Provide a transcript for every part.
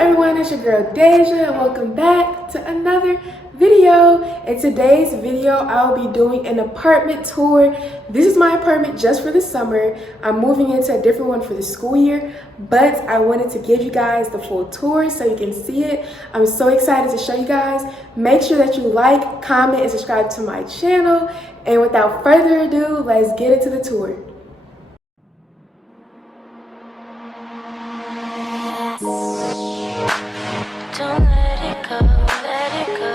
everyone, it's your girl Deja and welcome back to another video. In today's video, I'll be doing an apartment tour. This is my apartment just for the summer. I'm moving into a different one for the school year, but I wanted to give you guys the full tour so you can see it. I'm so excited to show you guys. Make sure that you like, comment, and subscribe to my channel. And without further ado, let's get into the tour. Don't let it go, let it go.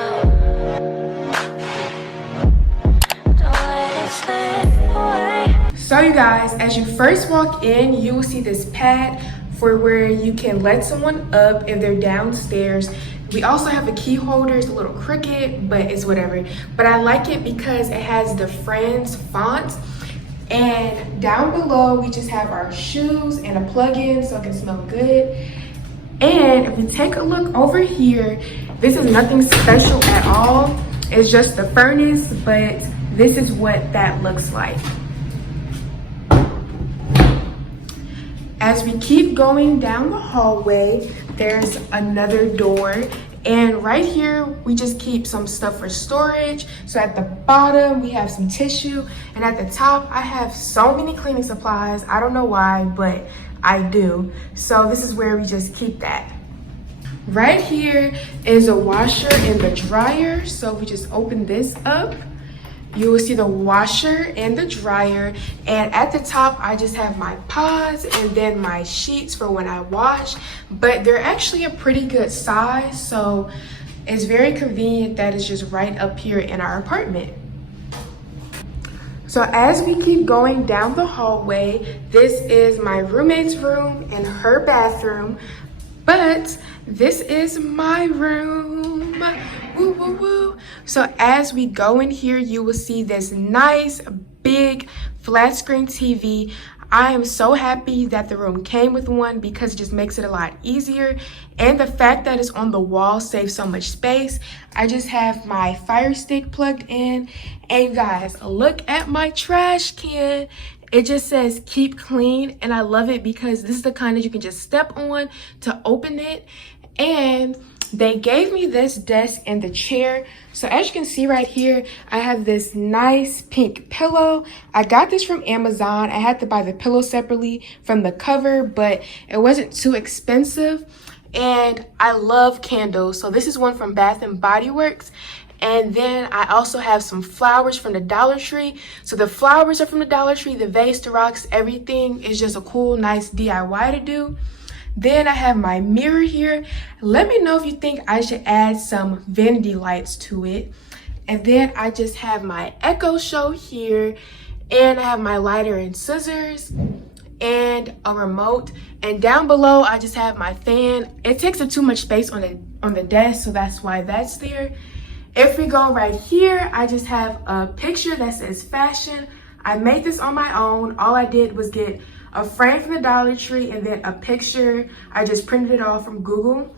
Don't let it slip away. So you guys, as you first walk in, you will see this pad for where you can let someone up if they're downstairs. We also have a key holder. It's a little crooked, but it's whatever. But I like it because it has the Friends font. And down below, we just have our shoes and a plug-in so it can smell good. And if we take a look over here, this is nothing special at all. It's just the furnace, but this is what that looks like. As we keep going down the hallway, there's another door. And right here, we just keep some stuff for storage. So at the bottom, we have some tissue. And at the top, I have so many cleaning supplies. I don't know why, but I do. So this is where we just keep that. Right here is a washer and the dryer. So we just open this up. You will see the washer and the dryer. And at the top, I just have my pods and then my sheets for when I wash. But they're actually a pretty good size. So it's very convenient that it's just right up here in our apartment. So as we keep going down the hallway, this is my roommate's room and her bathroom. But this is my room. Woo, woo, woo. So as we go in here, you will see this nice big flat screen TV. I am so happy that the room came with one because it just makes it a lot easier. And the fact that it's on the wall saves so much space. I just have my Fire Stick plugged in. And you guys, look at my trash can. It just says keep clean, and I love it because this is the kind that you can just step on to open it. And they gave me this desk and the chair. So as you can see right here, I have this nice pink pillow. I got this from Amazon. I had to buy the pillow separately from the cover, but it wasn't too expensive. And I love candles. So this is one from Bath and Body Works. And then I also have some flowers from the Dollar Tree. So the flowers are from the Dollar Tree, the vase, the rocks, everything is just a cool, nice DIY to do. Then I have my mirror here. Let me know if you think I should add some vanity lights to it. And then I just have my Echo Show here. And I have my lighter and scissors and a remote. And down below, I just have my fan. It takes up too much space on the desk, so that's why that's there. If we go right here, I just have a picture that says fashion. I made this on my own. All I did was get a frame from the Dollar Tree and then a picture. I just printed it off from Google.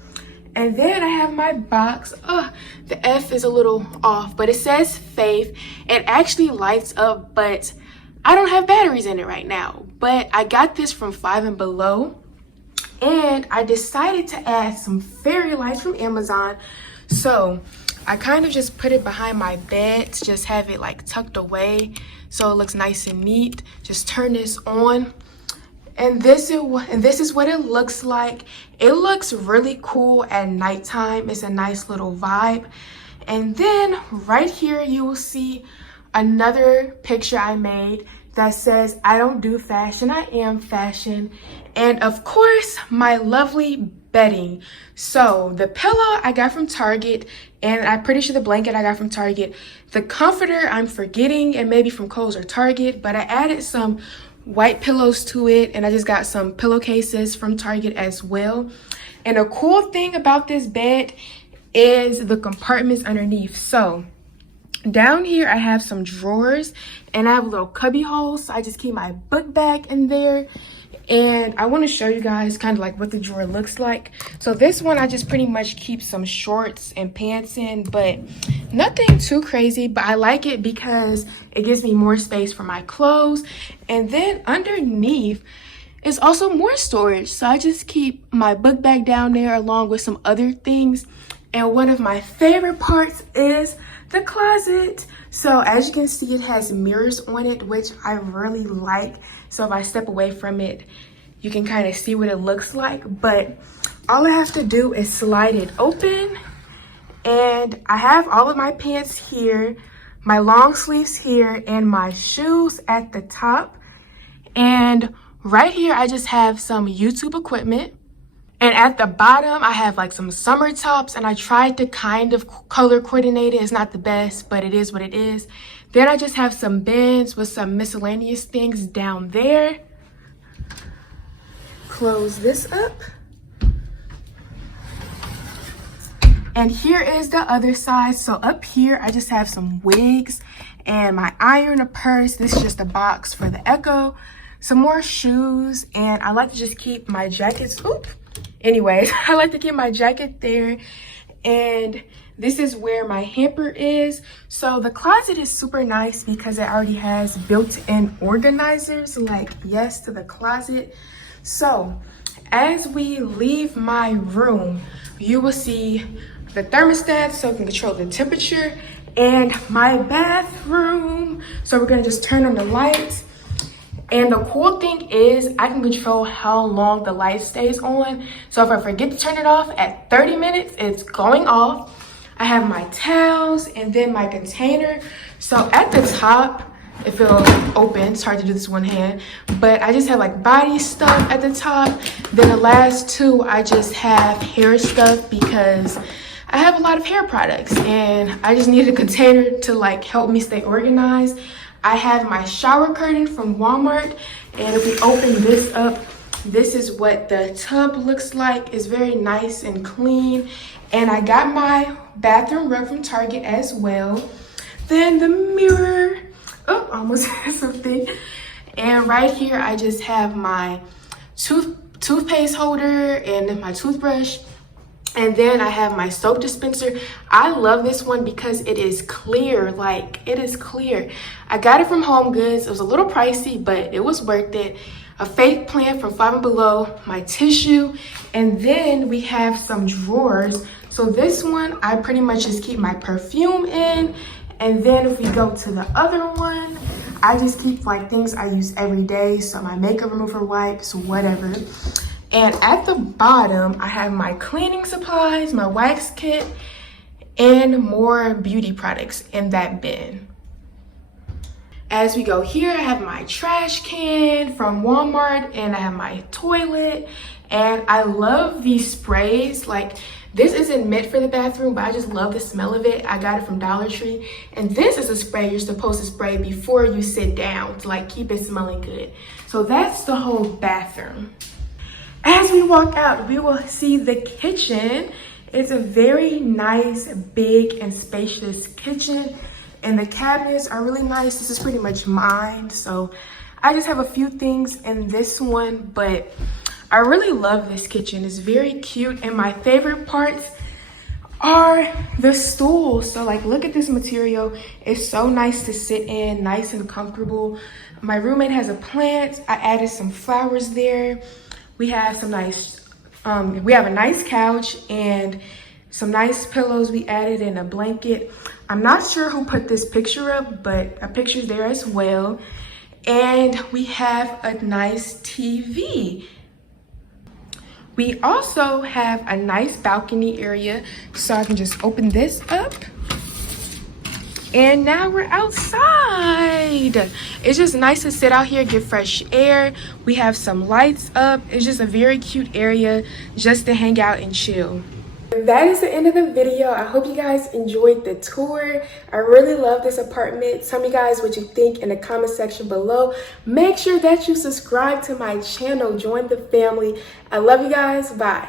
And then I have my box. Oh, the F is a little off, but it says Faith. It actually lights up, but I don't have batteries in it right now. But I got this from Five and Below. And I decided to add some fairy lights from Amazon. So I kind of just put it behind my bed to just have it like tucked away so it looks nice and neat. Just turn this on. And this is what it looks like. It looks really cool at nighttime. It's a nice little vibe. And then right here you will see another picture I made that says, I don't do fashion, I am fashion. And of course, my lovely bedding. So the pillow I got from Target, and I'm pretty sure the blanket I got from Target. The comforter I'm forgetting, and maybe from Kohl's or Target, but I added some white pillows to it, and I just got some pillowcases from Target as well. And a cool thing about this bed is the compartments underneath. So down here I have some drawers, and I have little cubby holes, so I just keep my book bag in there. And I want to show you guys kind of like what the drawer looks like. So this one I just pretty much keep some shorts and pants in, but nothing too crazy. But I like it because it gives me more space for my clothes. And then underneath is also more storage. So I just keep my book bag down there along with some other things. And one of my favorite parts is the closet. So as you can see, it has mirrors on it, which I really like. So if I step away from it, you can kind of see what it looks like. But all I have to do is slide it open. And I have all of my pants here, my long sleeves here, and my shoes at the top. And right here, I just have some YouTube equipment. And at the bottom, I have like some summer tops, and I tried to kind of color coordinate it. It's not the best, but it is what it is. Then I just have some bins with some miscellaneous things down there. Close this up. And here is the other side. So up here, I just have some wigs and my iron, a purse. This is just a box for the Echo. Some more shoes, and I like to just keep my jackets. Anyways, I like to keep my jacket there. And this is where my hamper is. So the closet is super nice because it already has built-in organizers, like yes to the closet. So as we leave my room, you will see the thermostat so it can control the temperature, and my bathroom. So we're gonna just turn on the lights. And the cool thing is I can control how long the light stays on. So if I forget to turn it off at 30 minutes, it's going off. I have my towels and then my container. So at the top, if it'll open, it's hard to do this one hand, but I just have like body stuff at the top. Then the last two, I just have hair stuff because I have a lot of hair products and I just needed a container to like help me stay organized. I have my shower curtain from Walmart, and if we open this up, this is what the tub looks like. It's very nice and clean. And I got my bathroom rug from Target as well. Then the mirror, almost had something. And right here, I just have my toothpaste holder and my toothbrush. And then I have my soap dispenser. I love this one because it is clear, like it is clear. I got it from Home Goods. It was a little pricey, but it was worth it. A fake plant from Five and Below, my tissue, and then we have some drawers. So this one, I pretty much just keep my perfume in. And then if we go to the other one, I just keep like things I use every day. So my makeup remover wipes, whatever. And at the bottom, I have my cleaning supplies, my wax kit, and more beauty products in that bin. As we go here, I have my trash can from Walmart, and I have my toilet. And I love these sprays. Like, this isn't meant for the bathroom, but I just love the smell of it. I got it from Dollar Tree. And this is a spray you're supposed to spray before you sit down to like keep it smelling good. So that's the whole bathroom. As we walk out, we will see the kitchen. It's a very nice, big, and spacious kitchen. And the cabinets are really nice. This is pretty much mine. So I just have a few things in this one, but I really love this kitchen. It's very cute. And my favorite parts are the stools. So like, look at this material. It's so nice to sit in, nice and comfortable. My roommate has a plant. I added some flowers there. We have some nice, we have a nice couch and some nice pillows we added in a blanket. I'm not sure who put this picture up, but a picture's there as well. And we have a nice TV. We also have a nice balcony area, so I can just open this up. And now we're outside. It's just nice to sit out here, get fresh air. We have some lights up. It's just a very cute area just to hang out and chill. That is the end of the video. I hope you guys enjoyed the tour. I really love this apartment. Tell me guys what you think in the comment section below. Make sure that you subscribe to my channel. Join the family. I love you guys. Bye.